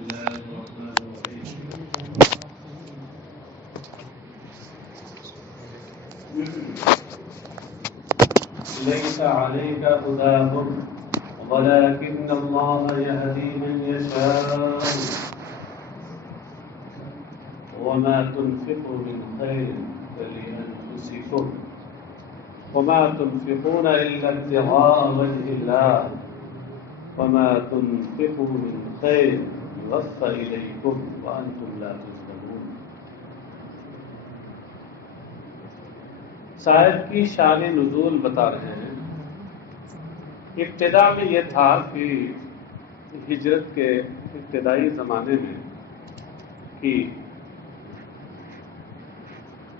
الله الرحمن الرحيم ليس عليك هداهم ولكن الله يهدي من يشاء وما تنفقوا من خير فلأنفسكم وما تنفقون إلا ابتغاء وجه الله وما تنفقوا من خير يوفى إليكم وأنتم لا تظلمون۔ صاحب کی شان نزول بتا رہے ہیں۔ ابتدا میں یہ تھا کہ ہجرت کے ابتدائی زمانے میں کہ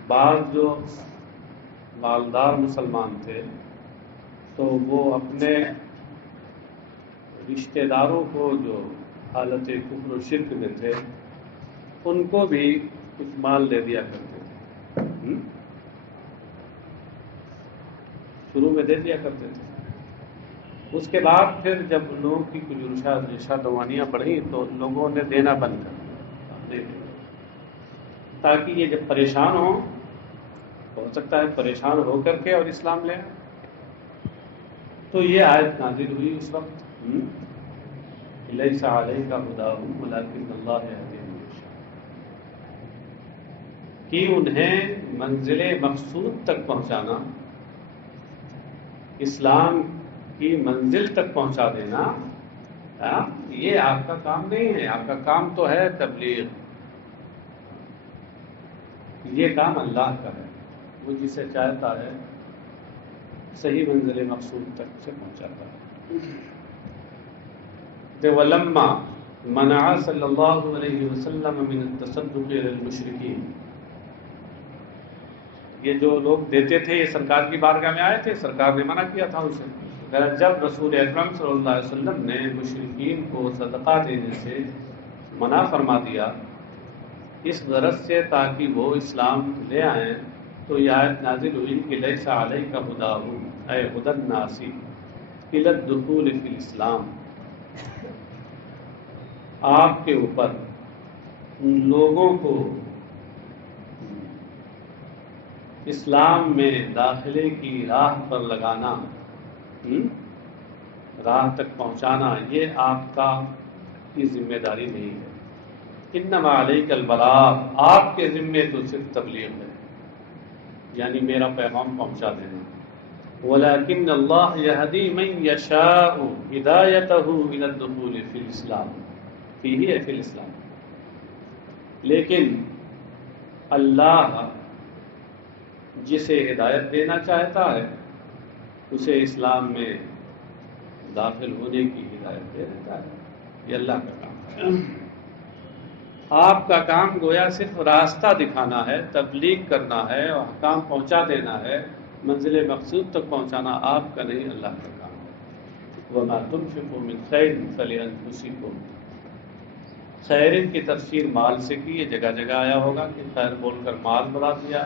بعض جو مالدار مسلمان تھے تو وہ اپنے رشتہ داروں کو جو حالت کفر و شرک میں تھے ان کو بھی کچھ مال دے دیا کرتے تھے، شروع میں دے دیا کرتے تھے۔ اس کے بعد پھر جب لوگوں کی کچھ رشادوانیاں بڑھیں تو لوگوں نے دینا بند کر دیا تاکہ یہ جب پریشان ہو سکتا ہے پریشان ہو کر کے اور اسلام لے۔ تو یہ آیت نازل ہوئی اس وقت، لیس علیک ھداھم ولکن اللہ یہدی من یشاء، کہ انہیں منزل مقصود تک پہنچانا، اسلام کی منزل تک پہنچا دینا، یہ آپ کا کام نہیں ہے۔ آپ کا کام تو ہے تبلیغ، یہ کام اللہ کا ہے، وہ جسے چاہتا ہے صحیح منزل مقصود تک سے پہنچاتا ہے۔ وَلَمَّا مَنَعَ صلی اللہ علیہ وسلم من التصدق علی المشرکین، یہ جو لوگ دیتے تھے یہ سرکار کی بارگاہ میں آئے تھے، سرکار نے منع کیا تھا اسے۔ جب رسول اکرم صلی اللہ علیہ وسلم نے مشرکین کو صدقہ دینے سے منع فرما دیا اس غرض سے تاکہ وہ اسلام لے آئیں، تو یہ آیت نازل ہوئی کہ لیس علیک ھداھم اے ھدی الناس الی الدخول فی الاسلام، آپ کے اوپر لوگوں کو اسلام میں داخلے کی راہ پر لگانا، راہ تک پہنچانا، یہ آپ کا کی ذمہ داری نہیں ہے۔ انما علیک البلاغ، آپ کے ذمے تو صرف تبلیغ ہے، یعنی میرا پیغام پہنچا دینا۔ ولیکن اللہ یہدی من یشاء ہدایتہ الی الدخول فی الاسلام، فیہ فی الاسلام، لیکن اللہ جسے ہدایت دینا چاہتا ہے اسے اسلام میں داخل ہونے کی ہدایت دے دیتا ہے، یہ اللہ کا کام ہے۔ آپ کا کام گویا صرف راستہ دکھانا ہے، تبلیغ کرنا ہے، اور احکام پہنچا دینا ہے، منزل مقصود تک پہنچانا آپ کا نہیں، اللہ کا کام ہے۔ وَمَا تُنْفِقُوا مِنْ خَيْرٍ فَلِأَنفُسِكُمْ، خیر کی تفسیر مال سے کی، یہ جگہ جگہ آیا ہوگا کہ خیر بول کر مال مراد دیا،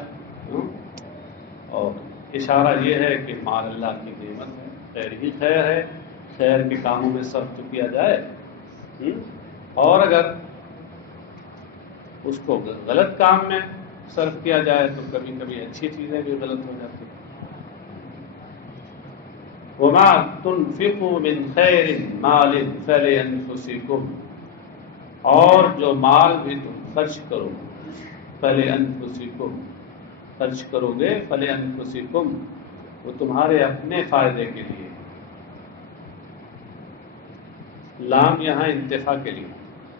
اور اشارہ یہ ہے کہ مال اللہ کی نعمت ہے، خیر ہی خیر ہے، خیر کے کاموں میں صرف تو کیا جائے، اور اگر اس کو غلط کام میں صرف کیا جائے تو کبھی کبھی اچھی چیزیں بھی غلط ہو جاتی ہیں۔ وَمَا تُنْفِقُوا مِنْ خَيْرٍ مَالٍ فَلِأَنفُسِكُمْ، اور جو مال بھی تم خرچ کرو، فَلِأَنفُسِكُمْ، خرچ کرو گے، فَلِأَنفُسِكُمْ، وہ تمہارے اپنے فائدے کے لیے، لام یہاں انتفاع کے لیے،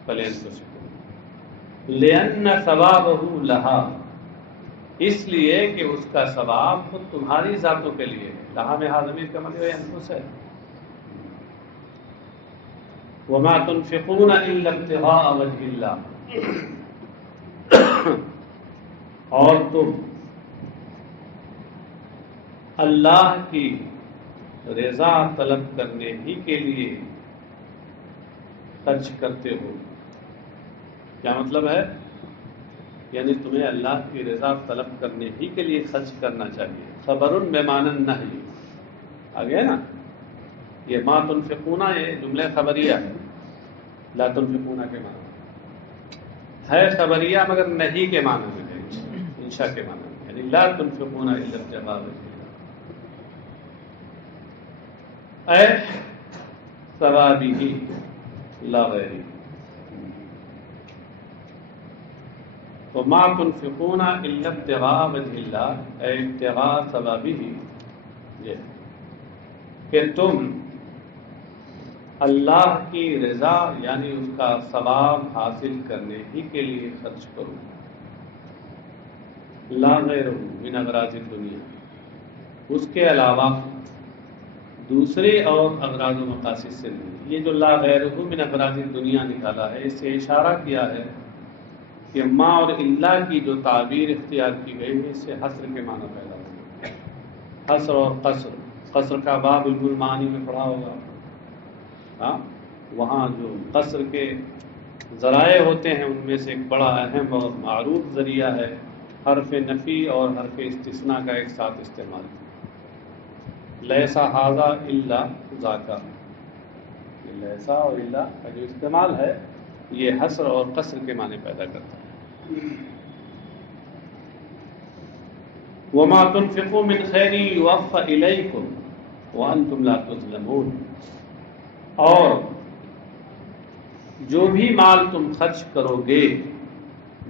فَلِأَنفُسِكُمْ، لِأَنَّ ثَوَابَهُ لَهَا، اس لیے کہ اس کا ثواب خود تمہاری ذاتوں کے لیے، لہا میں ضمیر کا مطلب انفس ہے۔ وَمَا تُنْفِقُونَ إِلَّا ابْتِغَاءَ وَجْهِ اللَّهِ، اور تم اللہ کی رضا طلب کرنے ہی کے لیے خرچ کرتے ہو۔ کیا مطلب ہے؟ یعنی تمہیں اللہ کی رضا طلب کرنے ہی کے لیے خرچ کرنا چاہیے۔ خبر بمعنی النہی، آگے نا، یہ ما تنفقون یہ جملہ خبریہ ہے، لا تنفقون کے معنی ہے خبریہ مگر نہیں کے معنی میں ہے، انشاء کے معنی میں، یعنی لا تنفقون الا ابتغاء وجہ اللہ اے ثوابہ لا غیرہ، وما تنفقون الا ابتغاء وجہ اللہ اے ابتغاء ثوابہ، یہ کہ تم اللہ کی رضا یعنی اس کا ثواب حاصل کرنے ہی کے لیے خرچ کرو، لا غیرہ من اغراض الدنیا، اس کے علاوہ دوسرے اور اغراض و مقاصد سے نہیں۔ یہ جو لا غیرہ من اغراض الدنیا نکالا ہے، اس سے اشارہ کیا ہے کہ ما اور اللہ کی جو تعبیر اختیار کی گئی ہے، اس سے حصر کے معنی پیدا ہوگا، حصر اور قصر۔ قصر کا باب المعانی میں پڑھا ہوگا، ہاں، وہاں جو قصر کے ذرائع ہوتے ہیں ان میں سے ایک بڑا اہم اور معروف ذریعہ ہے حرف نفی اور حرف استثناء کا ایک ساتھ استعمال، لیسا ھذا الا ذاکا، لیسا اور الا کا جو استعمال ہے یہ حصر اور قصر کے معنی پیدا کرتا ہے۔ وما تنفقوا من خیر یوفى الیکم وانتم لا تظلمون، اور جو بھی مال تم خرچ کرو گے،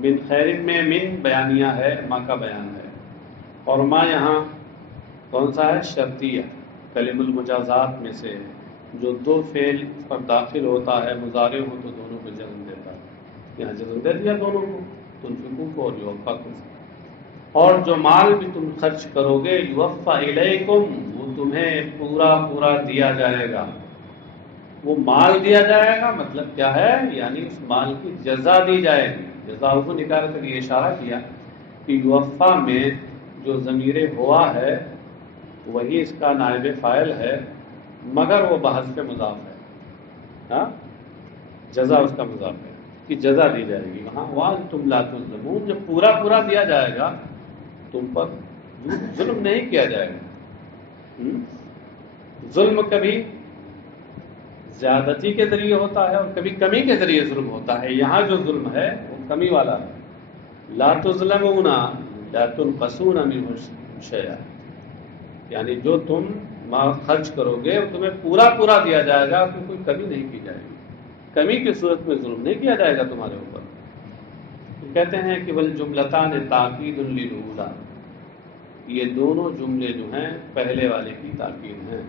من خیر میں من بیانیہ ہے، ما کا بیان ہے، اور ما یہاں کون سا ہے؟ شرطیہ، کلم المجازات میں سے جو دو فعل پر داخل ہوتا ہے، مضارع ہو تو دونوں کو جزم دیتا ہے، یہاں جزم دے دیا دونوں کو، تنفقوا کو اور یوفا کو۔ اور جو مال بھی تم خرچ کرو گے، یوفى الیکم، وہ تمہیں پورا پورا دیا جائے گا۔ وہ مال دیا جائے گا مطلب کیا ہے؟ یعنی اس مال کی جزا دی جائے گی۔ جزا کو نکال کر یہ اشارہ کیا کہ یوفا میں جو ضمیر ہوا ہے وہی اس کا نائب فاعل ہے، مگر وہ بحذف مضاف ہے، ہاں، جزا اس کا مضاف ہے کہ جزا دی جائے گی وہاں۔ وانتم لا تظلمون، جب پورا پورا دیا جائے گا تم پر ظلم نہیں کیا جائے گا۔ ظلم کبھی زیادتی کے ذریعے ہوتا ہے اور کبھی کمی کے ذریعے ظلم ہوتا ہے، یہاں جو ظلم ہے وہ کمی والا ہے۔ لا تظلمون لا تنقصون منه شیئا، یعنی جو تم مال خرچ کرو گے وہ تمہیں پورا پورا دیا جائے گا، اس میں کوئی کمی نہیں کی جائے گی، کمی کی صورت میں ظلم نہیں کیا جائے گا تمہارے اوپر۔ تو کہتے ہیں کہ والجملتان تاکید للأولی، یہ دونوں جملے جو ہیں پہلے والے کی تاکید ہیں۔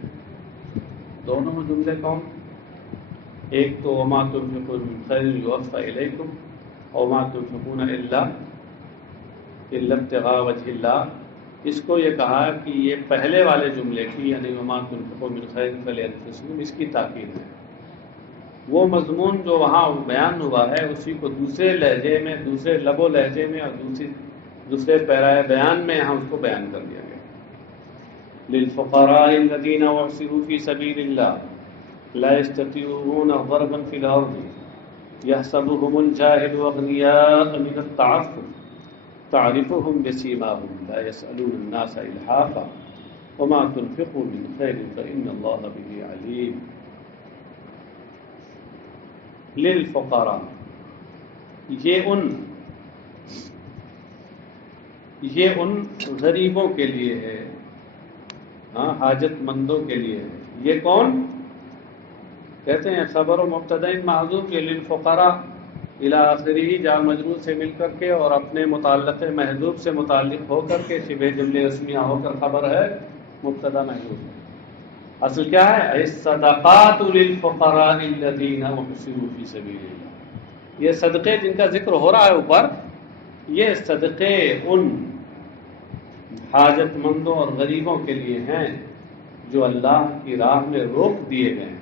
دونوں جملے کون؟ ایک تو وما تنفقون من خیر یوفى الیکم وما تنفقون الا ابتغاء وجہ اللہ، اس کو یہ کہا کہ یہ پہلے والے جملے کی یعنی وما تنفقون من خیر فلانفسکم، اس کی تاکید ہے۔ وہ مضمون جو وہاں بیان ہوا ہے اسی کو دوسرے لہجے میں، دوسرے لب و لہجے میں اور دوسرے پیرائے بیان میں یہاں اس کو بیان کر دیا گیا۔ للفقراء الذین احصروا فی سبیل اللہ لا يستطيعون ضربا في الأرض يحسبهم الجاهل أغنياء من التعفف تعرفهم بسيماهم لا يسألون الناس إلحافا وما تنفقوا من خير فإن الله به عليم۔ للفقراء، یہ ان غریبوں کے لیے ہے، ہاں، حاجت مندوں کے لیے ہے۔ یہ کون؟ کہتے ہیں خبر و مبتدئ محذوف، یہ للفقراء الی آخرہ جار مجرور سے مل کر کے اور اپنے متعلق محذوف سے متعلق ہو کر کے شبہ جملے اسمیہ ہو کر خبر ہے، مبتدا محذوف۔ اصل کیا ہے؟ الصدقات للفقراء الذین احصروا فی سبیل اللہ، یہ صدقے جن کا ذکر ہو رہا ہے اوپر، یہ صدقے ان حاجت مندوں اور غریبوں کے لیے ہیں جو اللہ کی راہ میں روک دیے گئے ہیں۔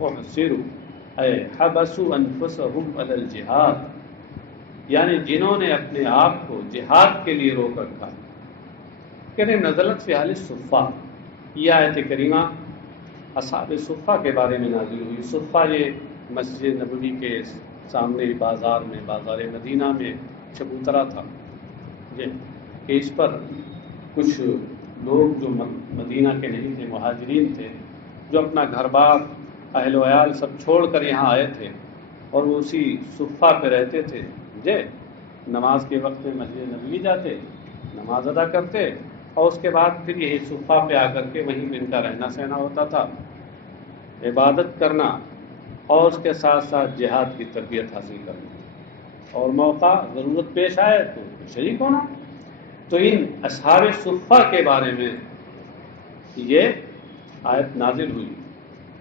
احصروا اے حبسوا انفسهم علی الجہاد، یعنی جنہوں نے اپنے آپ کو جہاد کے لیے روک رکھا۔ کہتے ہیں نزلت فی اہل الصفہ، یہ آیت کریمہ اصحاب صفہ کے بارے میں نازل ہوئی۔ صفہ یہ مسجد نبوی کے سامنے بازار میں، بازار مدینہ میں چبوترا تھا، کہ اس پر کچھ لوگ جو مدینہ کے نہیں تھے، مہاجرین تھے، جو اپنا گھر بار اہل و عیال سب چھوڑ کر یہاں آئے تھے، اور وہ اسی صفہ پہ رہتے تے، نماز کے وقت میں مسجد نبوی جاتے، نماز ادا کرتے، اور اس کے بعد پھر یہی صفہ پہ آ کر کے وہیں پہ ان کا رہنا سہنا ہوتا تھا، عبادت کرنا اور اس کے ساتھ ساتھ جہاد کی تربیت حاصل کرنا، اور موقع ضرورت پیش آئے تو شریک ہونا۔ تو ان اصحاب صفہ کے بارے میں یہ آیت نازل ہوئی،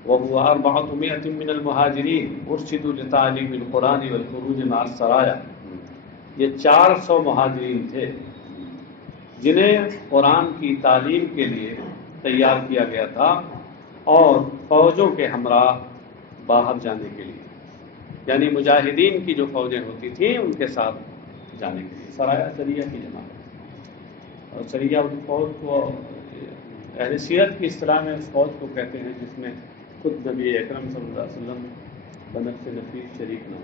وَهُوَ 400 مِنَ الْمُهَاجِرِينَ أُرْشِدُوا لِتَعْلِيمِ الْقُرْآنِ وَالْخُرُوجِ مَعَ السَّرَايَا، یہ 400 مہاجرین تھے جنہیں قرآن کی تعلیم کے لیے تیار کیا گیا تھا اور فوجوں کے ہمراہ باہر جانے کے لیے، یعنی مجاہدین کی جو فوجیں ہوتی تھیں ان کے ساتھ جانے کے لیے۔ سرایا سریہ کی جمع ہے، اور سریہ اس فوج کو اہل سیرت کی اصطلاح میں اس فوج کو کہتے ہیں جس میں خود نبی اکرم صلی اللہ علیہ وسلم بنفس نفیس شریک نہ ہو۔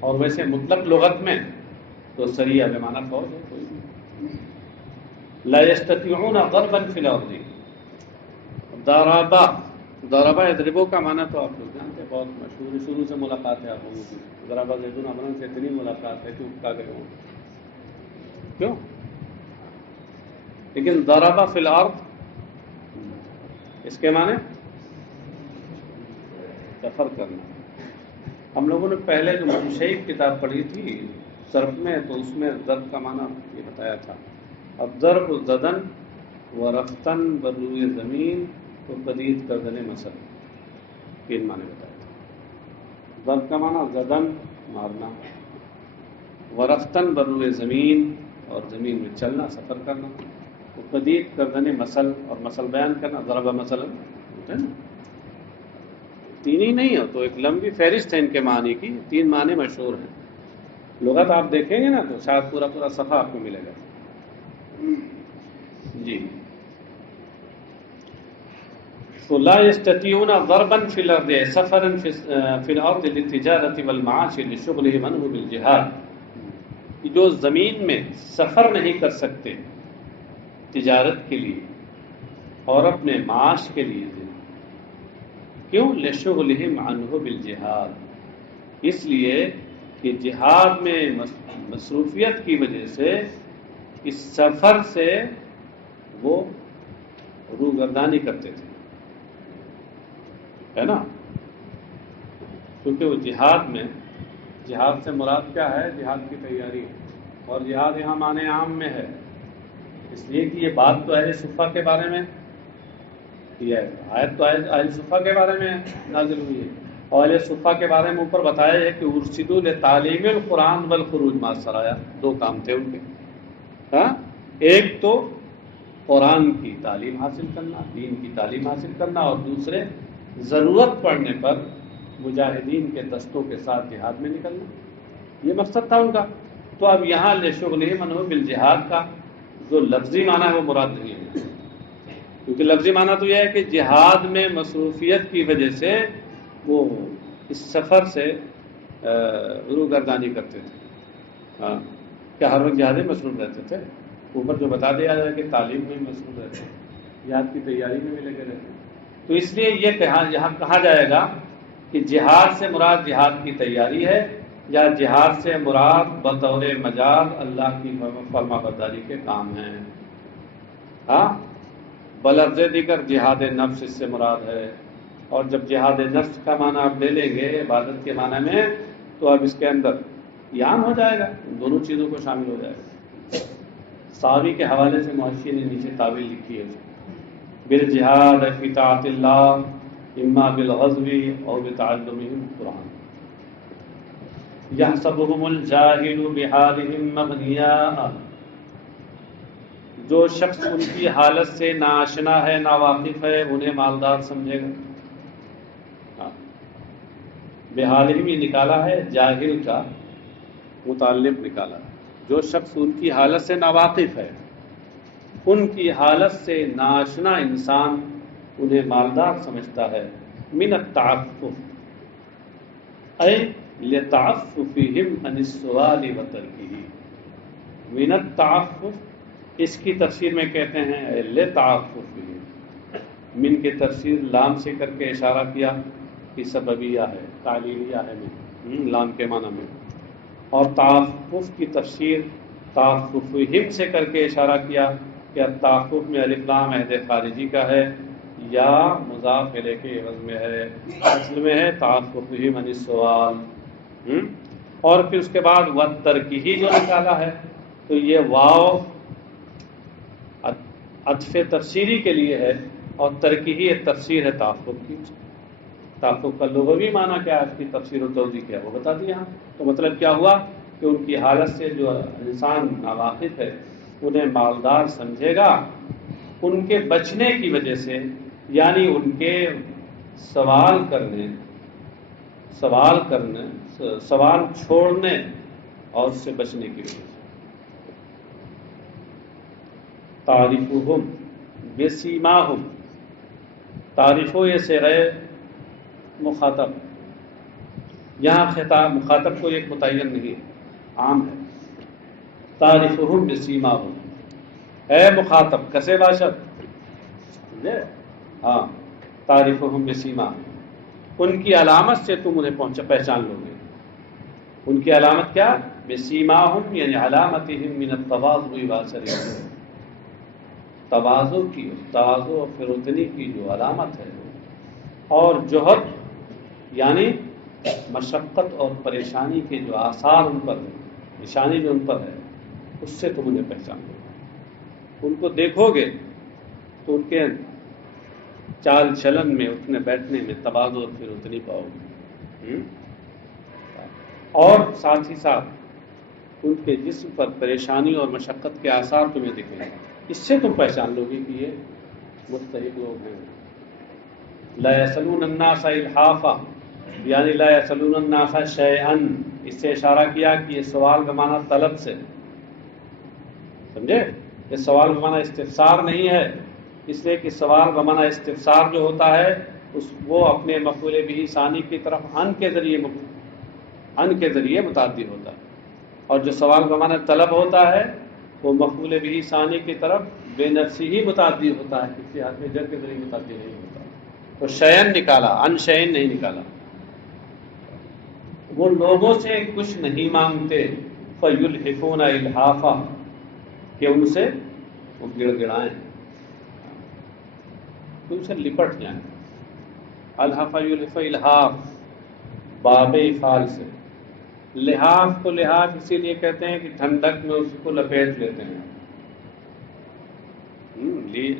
اور ویسے مطلق لغت میں تو سریہ بمعنی فوج ہے کوئی بھی۔ لا يستطيعون ضربا في الارض، ضربا یضربو کا معنی تو آپ لوگ جانتے ہیں، بہت مشہور ہے، شروع سے ملاقات ہے آپ لوگوں کی، ضربا زید عمرا سے اتنی ملاقات ہے کہ اٹھا گئے ہوں، کیوں؟ لیکن ضربا فی الارض اس کے معنی سفر کرنا۔ ہم لوگوں نے پہلے جو منشیب کتاب پڑھی تھی صرف میں، تو اس میں ضرب کا معنی یہ بتایا تھا، اب ضرب زدن و رفتن بروئے زمین تو پدید کردن مثل، تین معنی بتایا تھا۔ ضرب کا معنی زدن مارنا، و رفتن بروئے زمین اور زمین میں چلنا، سفر کرنا، تو پدید کردن مثل اور مثل بیان کرنا، ضرب مثلا ہوتا ہے نا، تین ہی نہیں ہو تو ایک لمبی فہرست ہے ان کے معنی کی، تین معنی مشہور ہیں، لغت آپ دیکھیں گے نا تو شاید پورا پورا صفحہ آپ کو ملے گا۔ جی تو لا يستطيعون ضربا في الارض سفرا في الارض للتجارة والمعاش لشغلهم عنه بالجهاد، جو زمین میں سفر نہیں کر سکتے تجارت کے لیے اور اپنے معاش کے لیے، کیوں؟ لشغلهم عنه بالجهاد، اس لیے کہ جہاد میں مصروفیت کی وجہ سے اس سفر سے وہ روگردانی کرتے تھے، ہے نا، کیونکہ وہ جہاد میں، جہاد سے مراد کیا ہے؟ جہاد کی تیاری، اور جہاد یہاں معنی عام میں ہے، اس لیے کہ یہ بات تو اہل صفہ کے بارے میں، یہ آیت تو اہل صفہ کے بارے میں نازل ہوئی ہے، اور اہل صفہ کے بارے میں اوپر بتایا ہے کہ ارشدوا لتعلیم القرآن والخروج مع السرایا، دو کام تھے ان کے، ہاں، ایک تو قرآن کی تعلیم حاصل کرنا، دین کی تعلیم حاصل کرنا، اور دوسرے ضرورت پڑنے پر مجاہدین کے دستوں کے ساتھ جہاد میں نکلنا، یہ مقصد تھا ان کا۔ تو اب یہاں لشغلہم عنہ بالجہاد کا جو لفظی معنی ہے وہ مراد نہیں ہے، کیونکہ لفظی معنی تو یہ ہے کہ جہاد میں مصروفیت کی وجہ سے وہ اس سفر سے روگردانی کرتے تھے، ہاں، کیا ہر وقت جہاد میں مصروف رہتے تھے؟ اوپر جو بتا دیا جائے کہ تعلیم میں مصروف رہتے ہیں، جہاد کی تیاری میں بھی لگے رہتے ہیں، تو اس لیے یہ یہاں کہا جائے گا کہ جہاد سے مراد جہاد کی تیاری ہے، یا جہاد سے مراد بطور مجاز اللہ کی فرما برداری کے کام ہیں، ہاں، بلفظ دیگر جہاد نفس اس سے مراد ہے، اور جب جہاد نفس کا معنی آپ لے لیں گے عبادت کے معنی میں، تو اب اس کے اندر یہ عام ہو جائے گا، ان دونوں چیزوں کو شامل ہو جائے گا۔ صحابی کے حوالے سے محشی نے نیچے تعویل لکھی ہے، بالجہاد فی طاعت اللہ اما بالغزو اور بتعلمهم القرآن، یحسبهم الجاہل بحالهم مغنیاء، جو شخص ان کی حالت سے ناآشنا ہے، ناواقف ہے، انہیں مالدار سمجھے گا۔ بحالہم یہ نکالا ہے، جاہل کا متعلق نکالا ہے، جو شخص ان کی حالت سے ناواقف ہے، ان کی حالت سے ناآشنا انسان انہیں مالدار سمجھتا ہے، من التعفف اے لتعففہم عن السؤال وترکہ، من التعفف اس کی تفسیر میں کہتے ہیں لتعففہم، من کی تفسیر لام سے کر کے اشارہ کیا، کی سببیہ ہے، تعلیلیہ ہے لام کے معنی میں. اور تعفف کی تفسیر تعففہم سے کر کے اشارہ کیا کہ تعفف میں الف لام عہد خارجی کا ہے یا مضاف الیہ کے عوض میں ہے، اصل میں ہے تعففہم عن السؤال. اور پھر اس کے بعد وترکہ جو نکالا ہے تو یہ واو عطف تفسیری کے لیے ہے اور ترکیہ ایک تفسیر ہے تعفف کی. تعفف کا لغوی معنی کیا ہے، اس کی تفسیر و توضیح کیا وہ بتا دیا. تو مطلب کیا ہوا کہ ان کی حالت سے جو انسان ناواقف ہے انہیں مالدار سمجھے گا ان کے بچنے کی وجہ سے، یعنی ان کے سوال چھوڑنے اور اس سے بچنے کی وجہ سے. تعریفہم بسیماہم، تعریفو یہ صیغہ مخاطب، یہاں خطاب مخاطب کو ایک متعین نہیں عام ہے. تعریفہم بسیماہم، اے مخاطب کسے باشد، ہاں تعریفہم بسیماہم، ان کی علامت سے تم انہیں پہچان لو گے. ان کی علامت کیا؟ بسیماہم یعنی علامتہم من التواضع والسرور، تواضع و فروتنی کی جو علامت ہے، اور جوہر یعنی مشقت اور پریشانی کے جو آثار ان پر ہیں، نشانی جو ان پر ہے، اس سے تم انہیں پہچان لو. ان کو دیکھو گے تو ان کے چال چلن میں، اٹھنے بیٹھنے میں تواضع اور فروتنی پاؤ گے. اور ساتھ ہی ساتھ ان کے جسم پر پریشانی اور مشقت کے آثار تمہیں دکھیں گے، اس سے تم پہچان لو گے کہ یہ مستحق لوگ ہیں. لا یسألون الناس الحافا یعنی لا یسألون الناس شیئا، اس سے اشارہ کیا کہ یہ سوال کا معنی طلب سے، سمجھے؟ یہ سوال کا معنی استفسار نہیں ہے، اس لیے کہ سوال کا معنی استفسار جو ہوتا ہے وہ اپنے مفعول بہ ثانی کی طرف ان کے ذریعے متعدی ہوتا ہے، اور جو سوال کا معنی طلب ہوتا ہے وہ مفعول بہ ثانی کی طرف بے نفسی ہی متعدی ہوتا ہے، کسی حرف جر کے ذریعے متعدی نہیں ہوتا. تو شیئن نکالا، ان شیئن نہیں نکالا. وہ لوگوں سے کچھ نہیں مانگتے، فیلحفون الحافا کہ ان سے وہ گڑ گڑائیں، ان سے لپٹ جائیں. الحاف یلحف الحاف باب افعال سے، لحاف کو لحاف اسی لیے کہتے ہیں کہ ٹھنڈک میں اس کو لپیٹ لیتے ہیں.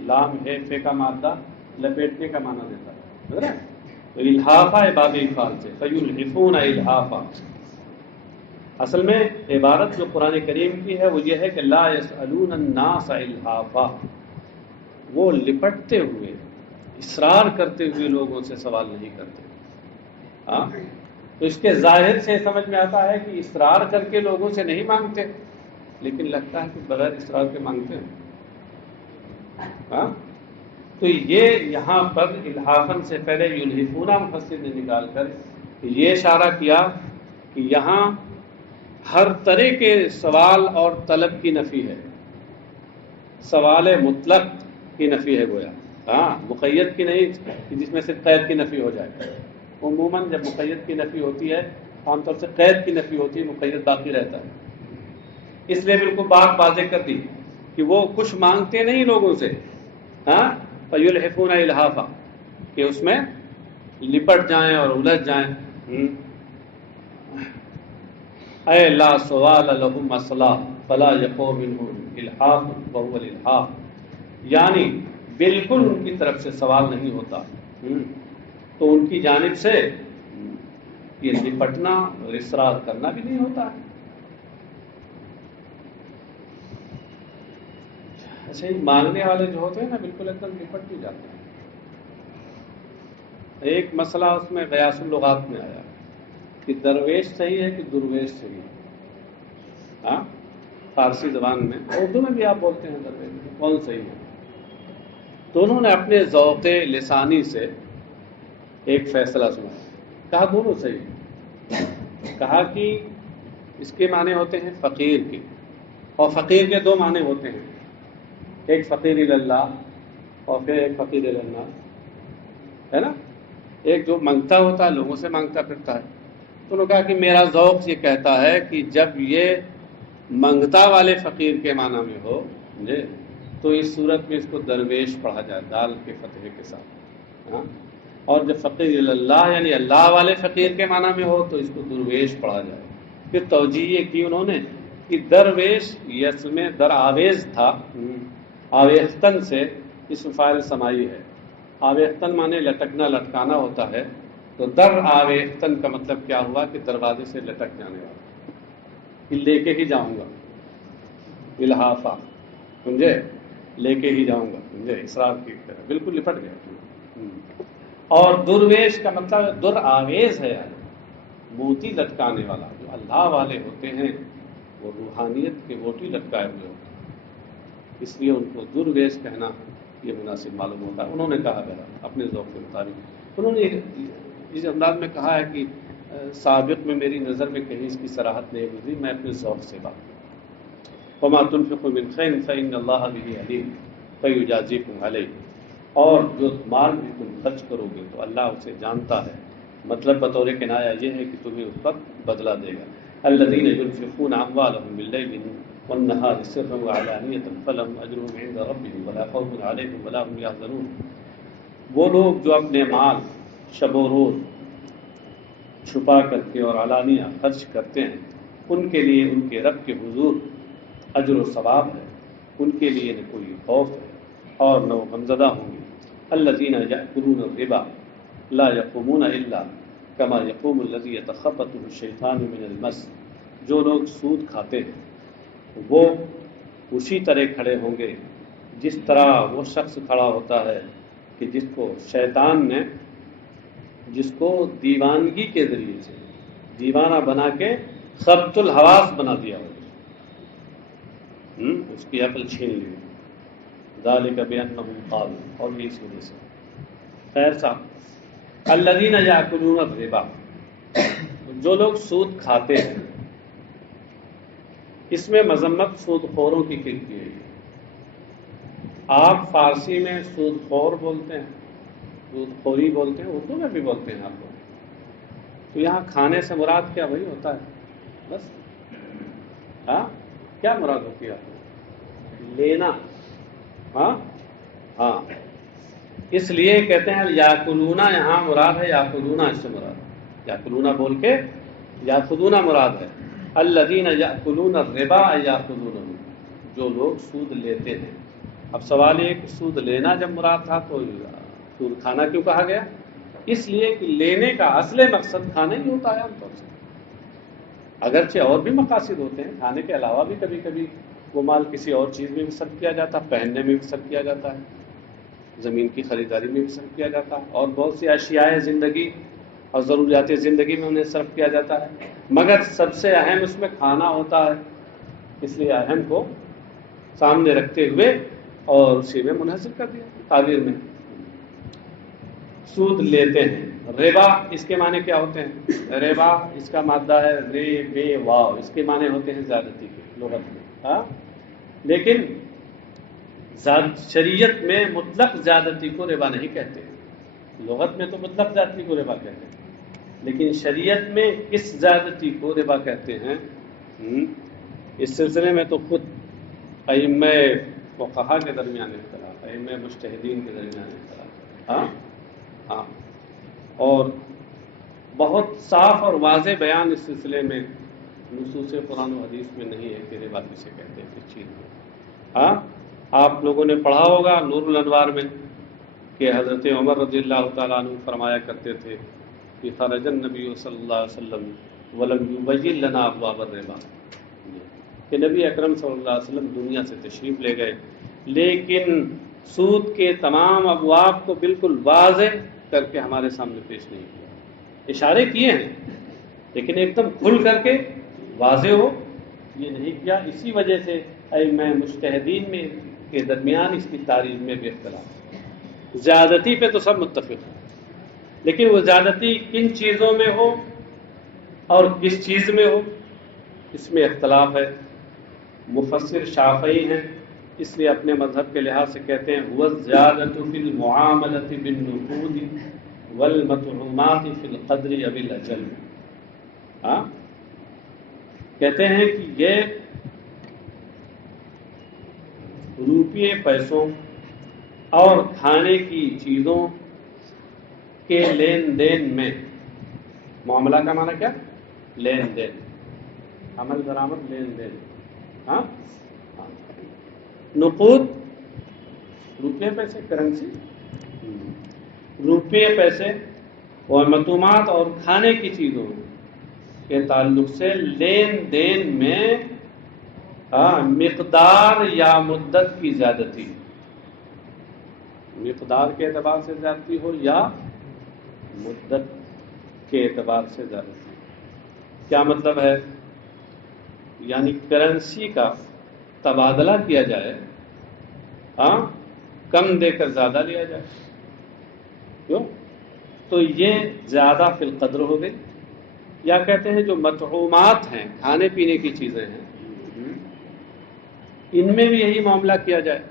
لام ہے فے کا مادہ لپیٹنے کا معنی دیتا ہے. تو الحافہ باب افعال سے، فیلحفون الحافا. اصل میں عبارت جو قرآن کریم کی ہے وہ یہ ہے کہ لا یسألون الناس الحافا، وہ لپٹتے ہوئے اصرار کرتے ہوئے لوگوں سے سوال نہیں کرتے. ہاں تو اس کے ظاہر سے سمجھ میں آتا ہے کہ اصرار کر کے لوگوں سے نہیں مانگتے، لیکن لگتا ہے کہ بغیر اصرار کے مانگتے ہیں. ہاں تو یہ یہاں پر الحافن سے پہلے یلحفون مفسر نے نکال کر یہ اشارہ کیا کہ یہاں ہر طرح کے سوال اور طلب کی نفی ہے، سوال مطلق کی نفی ہے گویا. ہاں مقید کی نہیں جس میں سے قید کی نفی ہو جائے. عموماً جب مقید کی نفی ہوتی ہے عام طور سے قید کی نفی ہوتی ہے، مقید باقی رہتا ہے. اس لیے بالکل بات واضح کر دی کہ وہ کچھ مانگتے نہیں لوگوں سے. ہاں فیلحفون الحافا کہ اس میں لپٹ جائیں اور الجھ جائیں. اے لا سوال لهم اصلا فلا یقو منہ الحاف وهو الالحاف، یعنی بالکل ان کی طرف سے سوال نہیں ہوتا، تو ان کی جانب سے یہ لپٹنا اور اصرار کرنا بھی نہیں ہوتا ہے. اچھا یہ مانگنے والے جو ہوتے ہیں نا بالکل ایک دم لپٹ بھی جاتے ہیں. ایک مسئلہ اس میں قیاس اللغات میں آیا کہ درویش صحیح ہے کہ درویش صحیح ہے. ہاں فارسی زبان میں، اردو میں بھی آپ بولتے ہیں درویش، کون صحیح ہے؟ تو انہوں نے اپنے ذوق لسانی سے ایک فیصلہ سنا، کہا دونوں صحیح. کہا کہ اس کے معنی ہوتے ہیں فقیر کے، اور فقیر کے دو معنی ہوتے ہیں، ایک فقیر اللہ اور پھر ایک فقیر اللہ، ہے نا. ایک جو منگتا ہوتا ہے لوگوں سے مانگتا پھرتا ہے. تو انہوں نے کہا کہ میرا ذوق یہ کہتا ہے کہ جب یہ منگتا والے فقیر کے معنی میں ہو سمجھے تو اس صورت میں اس کو درویش پڑھا جائے دال کے فتحے کے ساتھ. ہاں اور جب فقیر اللہ یعنی اللہ والے فقیر کے معنی میں ہو تو اس کو درویش پڑھا جائے. پھر توجیہ کی انہوں نے کہ درویش یہ اصل میں در آویز تھا. آویختن سے اسم فاعل سمائی ہے. آویختن مانے لٹکنا لٹکانا ہوتا ہے. تو در آویختن کا مطلب کیا ہوا کہ دروازے سے لٹک جانے والا کہ لے کے ہی جاؤں گا. الحافہ سمجھے لے کے ہی جاؤں گا سمجھے اصرار کی طرح بالکل لپٹ گیا. اور درویش کا مطلب در آویز ہے یار موتی لٹکانے والا. جو اللہ والے ہوتے ہیں وہ روحانیت کے موتی لٹکائے ہوئے ہوتے ہیں اس لیے ان کو درویش کہنا یہ مناسب معلوم ہوتا ہے. انہوں نے کہا گیا اپنے ذوق کے مطابق. انہوں نے اس انداز میں کہا ہے کہ سابق میں میری نظر میں کہیں اس کی صراحت نہیں گزری میں اپنے ذوق سے بات کروں. وما تنفقوا من خير فإن الله به عليم فيجازيكم عليه. اور جو مال بھی تم خرچ کرو گے تو اللہ اسے جانتا ہے. مطلب بطور کنایا یہ ہے کہ تمہیں اس پر بدلہ دے گا. الذين ينفقون أموالهم بالليل والنهار سرا وعلانية فلهم أجرهم عند ربهم ولا خوف عليهم ولا هم يحزنون. وہ لوگ جو اپنے مال شب و روز چھپا کر کے اور علانیہ خرچ کرتے ہیں ان کے لیے ان کے رب کے حضور اجر و ثواب ہے. ان کے لیے نہ کوئی خوف ہے اور نہ وہ غمزدہ ہوں گے. الذین یأکلون الربا لا یقومون الا کما یقوم الذی یتخبطہ الشیطان من المس. جو لوگ سود کھاتے ہیں وہ اسی طرح کھڑے ہوں گے جس طرح وہ شخص کھڑا ہوتا ہے کہ جس کو شیطان نے جس کو دیوانگی کے ذریعے سے دیوانہ بنا کے خبط الحواس بنا دیا ہو اس کی عقل چھین لی. ذالک بانہم قالوا اور یہ اس وجہ سے. خیر صاحب الذین یاکلون الربا جو لوگ سود کھاتے ہیں اس میں مذمت سود خوروں کی کی گئی ہے. آپ فارسی میں سود خور بولتے ہیں سود خوری بولتے ہیں اردو میں بھی بولتے ہیں آپ لوگ. تو یہاں کھانے سے مراد کیا وہی ہوتا ہے بس. ہاں کیا مراد ہوتی ہے آپ کو لینا. ہاں اس لیے کہتے ہیں یاکلونا یہاں مراد ہے یاکلونا اس سے مراد ہے. یاکلونا بول کے یاخذونا مراد ہے. الذین یاکلون الربا یاخذون جو لوگ سود لیتے ہیں. اب سوال یہ کہ سود لینا جب مراد تھا تو سود کھانا کیوں کہا گیا؟ اس لیے کہ لینے کا اصل مقصد کھانا ہی ہوتا ہے عام طور سے. اگرچہ اور بھی مقاصد ہوتے ہیں کھانے کے علاوہ بھی کبھی کبھی وہ مال کسی اور چیز میں بھی صرف کیا جاتا ہے. پہننے میں بھی صرف کیا جاتا ہے زمین کی خریداری میں بھی صرف کیا جاتا ہے اور بہت سی اشیاء زندگی اور ضروریات زندگی میں انہیں صرف کیا جاتا ہے. مگر سب سے اہم اس میں کھانا ہوتا ہے. اس لیے اہم کو سامنے رکھتے ہوئے اور اسی میں منحصر کر دیا تعبیر میں. سود لیتے ہیں. ربا اس کے معنی کیا ہوتے ہیں؟ ربا اس کا مادہ ہے رے بے واو. اس کے معنی ہوتے ہیں زیادتی کے لغت میں. لیکن شریعت میں مطلق زیادتی کو ربا نہیں کہتے. لغت میں تو مطلق زیادتی کو ربا کہتے ہیں لیکن شریعت میں کس زیادتی کو ربا کہتے ہیں اس سلسلے میں تو خود ائمہ فقہا کے درمیان اختلاف ہے. ائمہ مجتہدین کے درمیان اختلاف ہے. اور بہت صاف اور واضح بیان اس سلسلے میں نصوص قرآن و حدیث میں نہیں ہے کہ ربا کسے کہتے ہیں کس چیز میں. آپ لوگوں نے پڑھا ہوگا نور الانوار میں کہ حضرت عمر رضی اللہ تعالیٰ عنہ فرمایا کرتے تھے کہ خرج النبی صلی اللہ علیہ وسلم ولم یبین لنا ابواب الربا کہ نبی اکرم صلی اللہ علیہ وسلم دنیا سے تشریف لے گئے لیکن سود کے تمام ابواب کو بالکل واضح کر کے ہمارے سامنے پیش نہیں کیا. اشارے کیے ہیں لیکن ایک دم کھل کر کے واضح ہو یہ نہیں کیا. اسی وجہ سے ائمہ مجتہدین میں کے درمیان اس کی تعریف میں بھی اختلاف. زیادتی پہ تو سب متفق ہیں لیکن وہ زیادتی کن چیزوں میں ہو اور کس چیز میں ہو اس میں اختلاف ہے. مفسر شافعی ہیں اس لیے اپنے مذہب کے لحاظ سے کہتے ہیں هو الزیادۃ فی المعاملۃ بالنقود والمطعومات فی القدر اب الاجل. ہاں کہتے ہیں کہ یہ روپیے پیسوں اور کھانے کی چیزوں کے لین دین میں، معاملہ کا معنی کیا؟ لین دین، عمل درآمد لین دین. ہاں نقود روپیے پیسے، کرنسی، روپیے پیسے اور مطعومات اور کھانے کی چیزوں کے تعلق سے لین دین میں مقدار یا مدت کی زیادتی، مقدار کے اعتبار سے زیادتی ہو یا مدت کے اعتبار سے زیادتی. کیا مطلب ہے؟ یعنی کرنسی کا تبادلہ کیا جائے، کم دے کر زیادہ لیا جائے. کیوں؟ تو یہ زیادہ فی القدر ہو گئی. یا کہتے ہیں جو مطعومات ہیں، کھانے پینے کی چیزیں ہیں، ان میں بھی یہی معاملہ کیا جائے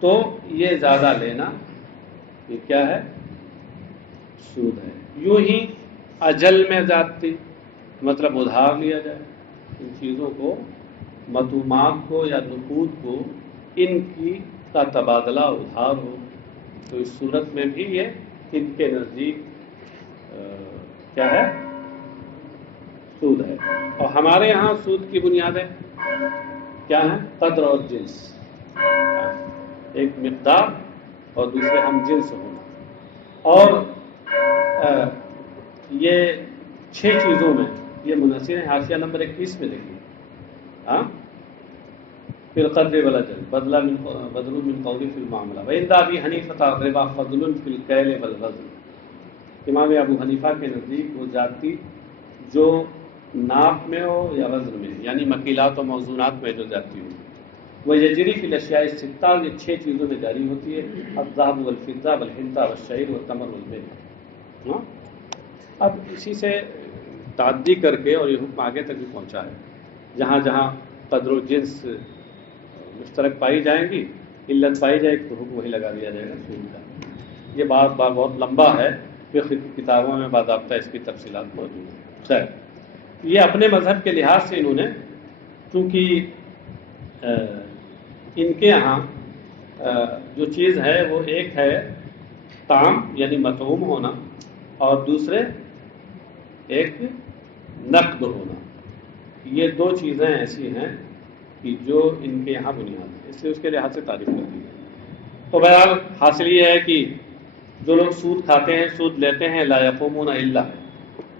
تو یہ زیادہ لینا یہ کیا ہے؟ سود ہے. یوں ہی اجل میں زیادتی، مطلب ادھار لیا جائے ان چیزوں کو، مطعومات کو یا نقود کو، ان کی کا تبادلہ ادھار ہو، تو اس صورت میں بھی یہ ان کے نزدیک کیا ہے؟ سود ہے. اور ہمارے یہاں سود کی بنیادیں کیا ہیں؟ قدر اور جنس، ایک مقدار اور دوسرے ہم جنس ہونا. اور یہ 6 چیزوں میں یہ منحصر ہے. حاشیہ نمبر 21 میں دیکھیے. فی القدر والاجل بدل من قول فی المعاملہ وعند ابی حنیفہ الربا فضل فی الکیل والوزن. امام ابو حنیفہ کے نزدیک وہ زیادتی جو ناپ میں ہو یا وزن میں، یعنی مکیلات و موزونات میں جو زیادتی ہو، وہ یجری فی الاشیاء الستہ، یہ 6 چیزوں میں جاری ہوتی ہے. الذهب والفضہ والحنطہ والشعیر والتمر والمیل. اب اسی سے تعدی کر کے اور یہ حکم آگے تک بھی پہنچا ہے. جہاں جہاں قدر و جنس مشترک پائی جائیں گی، علت پائی جائے گی، تو حکم وہی لگا دیا جائے گا سود کا. یہ بات بہت لمبا ہے، فقہ کی کتابوں میں باضابطہ اس کی تفصیلات موجود ہیں. خیر، یہ اپنے مذہب کے لحاظ سے انہوں نے، چونکہ ان کے یہاں جو چیز ہے وہ ایک ہے طعام یعنی مطعوم ہونا، اور دوسرے ایک نقد ہونا. یہ 2 چیزیں ایسی ہیں کہ جو ان کے یہاں بنیاد ہے، اس لیے اس کے لحاظ سے تعریف کر دی ہے. تو بہرحال حاصل یہ ہے کہ جو لوگ سود کھاتے ہیں، سود لیتے ہیں، لا یقومون الا،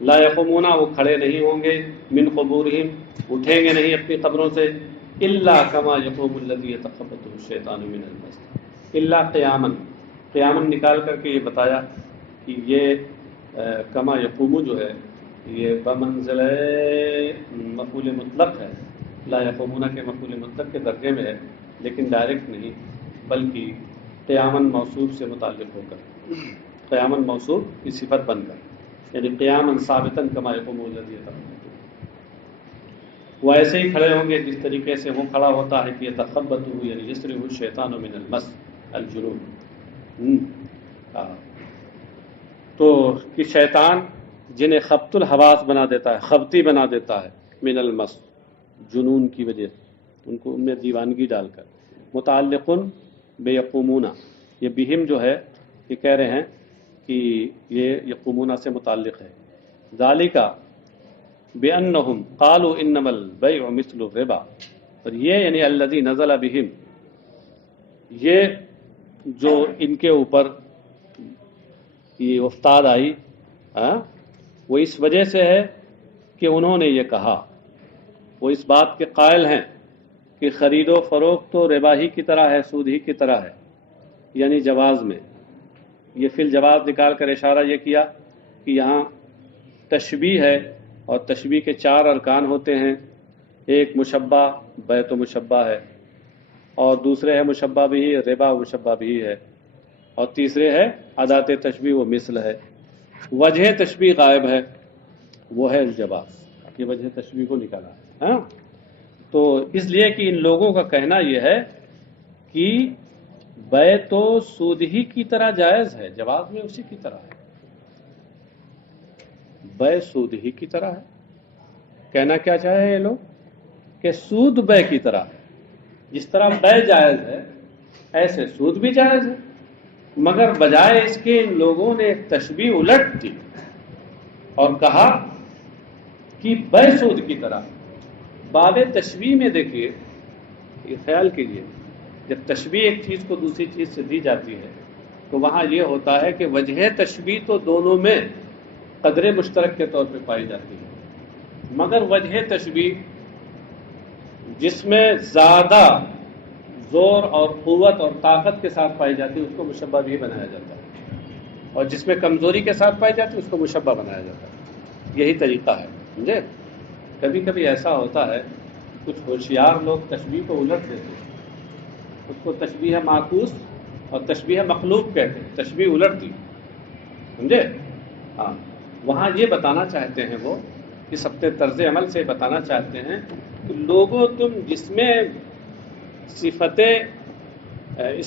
لا یقومون وہ کھڑے نہیں ہوں گے، من قبورہم اٹھیں گے نہیں اپنی قبروں سے، الا کما یقوم الذی یتخبطہ الشیطان من المس، الا قیاما، قیاما نکال کر کے یہ بتایا کہ یہ کما یقوم جو ہے یہ بمنزلہ مفعول مطلق ہے. لا یقومون کے مفعول مطلق کے درجے میں ہے، لیکن ڈائریکٹ نہیں، بلکہ قیاماً موصوف سے متعلق ہو کر، قیاماً موصوف کی صفت بن کر، یعنی قیاماً ثابتاً کما یقوم الذی یتخبطہ، وہ ایسے ہی کھڑے ہوں گے جس طریقے سے وہ کھڑا ہوتا ہے کہ یتخبطہ یعنی یسرہ الشیطان من المس الجنون. تو کہ شیطان جنہیں خبط الحواس بنا دیتا ہے، خبطی بنا دیتا ہے، من المس جنون کی وجہ سے، ان کو ان میں دیوانگی ڈال کر. متعلقن بے یقومون، یہ بہم جو ہے یہ کہہ رہے ہیں کہ یہ یقومون سے متعلق ہے. ذالک بانہم قالوا انما البیع مثل الربا، اور یہ یعنی الذی نزل بہم، یہ جو ان کے اوپر یہ افتاد آئی وہ اس وجہ سے ہے کہ انہوں نے یہ کہا، وہ اس بات کے قائل ہیں کہ خرید و فروخت تو ربا ہی کی طرح ہے، سود ہی کی طرح ہے، یعنی جواز میں. یہ فی الجواز نکال کر اشارہ یہ کیا کہ یہاں تشبیہ ہے، اور تشبیہ کے 4 ارکان ہوتے ہیں. ایک مشبہ، بیع و مشبہ ہے، اور دوسرے ہے مشبہ بھی، ربا مشبہ بھی ہے، اور تیسرے ہے ادات تشبیہ و مثل ہے. وجہ تشبیہ غائب ہے، وہ ہے الجواز. یہ وجہ تشبیہ کو نکالا. تو اس لیے کہ ان لوگوں کا کہنا یہ ہے کہ بے تو سود ہی کی طرح جائز ہے، جواز میں اسی کی طرح ہے، بے سود ہی کی طرح ہے۔ کہنا کیا چاہے یہ لوگ کہ سود بے کی طرح ہے، جس طرح بے جائز ہے ایسے سود بھی جائز ہے، مگر بجائے اس کے ان لوگوں نے ایک تشبیہ الٹ دی اور کہا کہ بے سود کی طرح۔ باب تشبیہ میں دیکھیے، یہ خیال کیجیے، جب تشبیہ ایک چیز کو دوسری چیز سے دی جاتی ہے تو وہاں یہ ہوتا ہے کہ وجہ تشبیہ تو دونوں میں قدر مشترک کے طور پہ پائی جاتی ہے، مگر وجہ تشبیہ جس میں زیادہ زور اور قوت اور طاقت کے ساتھ پائی جاتی ہے اس کو مشبہ بھی بنایا جاتا ہے، اور جس میں کمزوری کے ساتھ پائی جاتی ہے اس کو مشبہ بنایا جاتا ہے۔ یہی طریقہ ہے، سمجھے؟ کبھی کبھی ایسا ہوتا ہے کچھ ہوشیار لوگ تشبیہ کو الٹ دیتے ہیں، اس کو تشبیہ معکوس اور تشبیہ مخلوق کہتے ہیں، تشبیہ الٹ دی، سمجھے؟ ہاں، وہاں یہ بتانا چاہتے ہیں وہ، اس اپنے طرز عمل سے بتانا چاہتے ہیں کہ لوگوں تم جس میں اس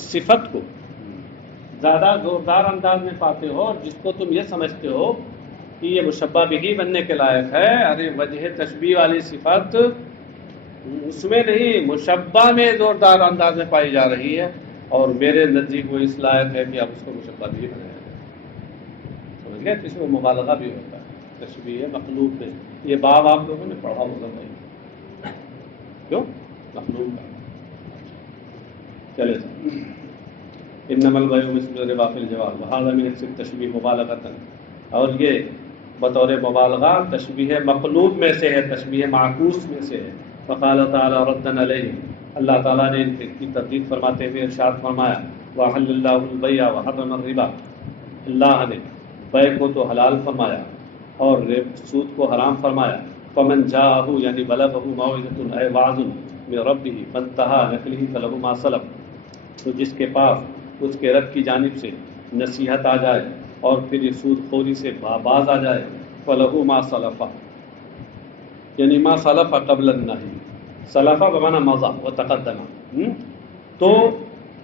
صفت کو زیادہ زوردار انداز میں پاتے ہو اور جس کو تم یہ سمجھتے ہو کہ یہ مشبہ بھی بننے کے لائق ہے، ارے وجہ تشبیہ والی صفت اس میں نہیں، مشبہ میں زوردار انداز میں پائی جا رہی ہے، اور میرے نزدیک وہ اس لائق ہے کہ اب اس کو مشبہ بھی بنایا جائے، سمجھ گئے؟ اس میں مبالغہ بھی ہوتا ہے تشبیہ مخلوق میں۔ یہ باب آپ لوگوں نے پڑھا ہوگا بھائی، کیوں؟ مخلوق کا چلے انما البیع مثل الربا فی الجواز وہذا من التشبیہ مبالغۃ، اور یہ بطور مبالغہ تشبیہ مقلوب میں سے ہے، تشبیہ معکوس میں سے ہے۔ فقال تعالی ردا علیہ، اللہ تعالیٰ نے ان کی تردید فرماتے ہوئے ارشاد فرمایا وَأَحَلَّ اللَّهُ الْبَيْعَ وَحَرَّمَ الرِّبَا، اللہ نے بیع کو تو حلال فرمایا اور سود کو حرام فرمایا۔ فمن جاءه یعنی بلغه موعظۃ اے وعظ من ربه فانتهى نقله فله ما سلف، تو جس کے پاس اس کے رب کی جانب سے نصیحت آ جائے اور پھر یہ سود خوری سے باز آ جائے، فَلَهُ مَا سَلَفَ یعنی ما سلف قبل النہی، سلفہ بمعنی مضى وتقدم، تو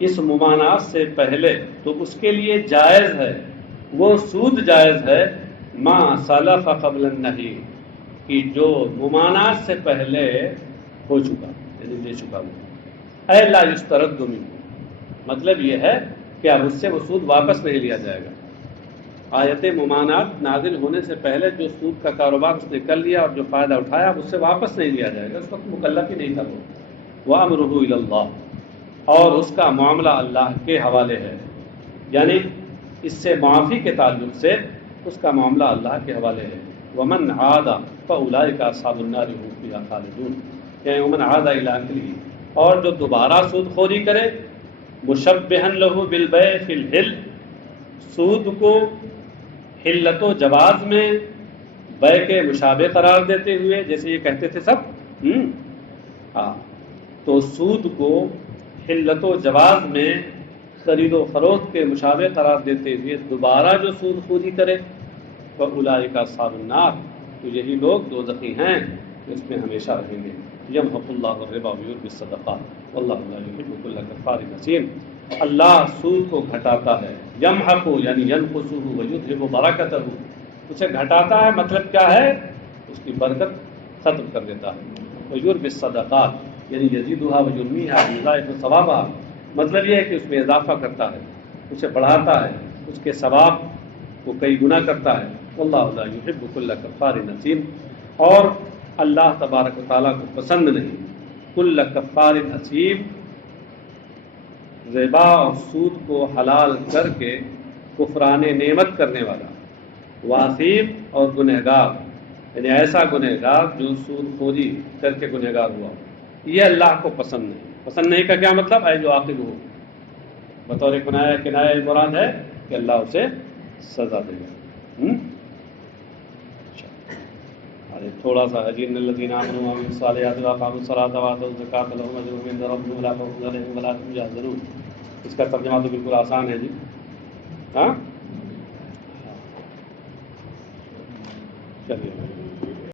اس ممانعت سے پہلے تو اس کے لیے جائز ہے، وہ سود جائز ہے، ما سلف قبل النہی، کہ جو ممانعت سے پہلے ہو چکا یعنی دے چکا وہ، اے لا یسترد منہ، مطلب یہ ہے کہ اب اس سے وہ سود واپس نہیں لیا جائے گا۔ آیت ممانعت نازل ہونے سے پہلے جو سود کا کاروبار اس نے کر لیا اور جو فائدہ اٹھایا اب اس سے واپس نہیں لیا جائے گا، اس وقت مکلف ہی نہیں تھا وہ۔ وَأَمْرُهُ إِلَى اللَّهِ، اور اس کا معاملہ اللہ کے حوالے ہے، یعنی اس سے معافی کے تعلق سے اس کا معاملہ اللہ کے حوالے ہے۔ وَمَنْ عَادَ فَأُولَٰئِكَ أَصْحَابُ النَّارِ هُمْ فِيهَا خَالِدُونَ، یعنی وَمَنْ عَادَ إِلَىٰ أَكْلِهِ، اور جو دوبارہ سود خوری کرے، مشبہن لہو بالبیع فی الحل، سود کو حلت و جواز میں بیع کے مشابہ قرار دیتے ہوئے، جیسے یہ کہتے تھے سب، ہاں، تو سود کو حلت و جواز میں خرید و فروخت کے مشابہ قرار دیتے ہوئے دوبارہ جو سود خوری کرے فَأُولَٰئِكَ أَصْحَابُ النَّارِ، تو یہی لوگ دوزخی ہیں کہ اس میں ہمیشہ رہیں گے۔ یمحق اللہ الربا ویربی الصدقات واللہ لا یحب کل کفار اثیم، اللہ سود کو گھٹاتا ہے، یمحق یعنی ینقصہ ویذہب برکتہ، اسے گھٹاتا ہے مطلب کیا ہے؟ اس کی برکت ختم کر دیتا ہے۔ ویربی الصدقات یعنی یزیدها ویرمیها یضاعف ثوابها، مطلب یہ ہے کہ اس میں اضافہ کرتا ہے، اسے بڑھاتا ہے، اس کے ثواب کو کئی گنا کرتا ہے۔ واللہ لا یحب کل کفار اثیم، اور اللہ تبارک و تعالیٰ کو پسند نہیں کل کفار اثیم، ربا اور سود کو حلال کر کے کفران نعمت کرنے والا، واثیم اور گنہگار، یعنی ایسا گنہگار جو سود خوری کر کے گنہگار ہوا، یہ اللہ کو پسند نہیں۔ پسند نہیں کا کیا مطلب؟ اے جو عاقل ہو، بطور کنایہ مراد ہے کہ اللہ اسے سزا دے گا۔ تھوڑا سا اجین الذین آمنوا وعملوا الصالحات واقاموا الصلاۃ وآتوا الزکاۃ لهم اجرهم عند ربهم ولا خوف علیہم ولا هم یحزنون، اس کا ترجمہ تو بالکل آسان ہے جی، ہاں چلیے۔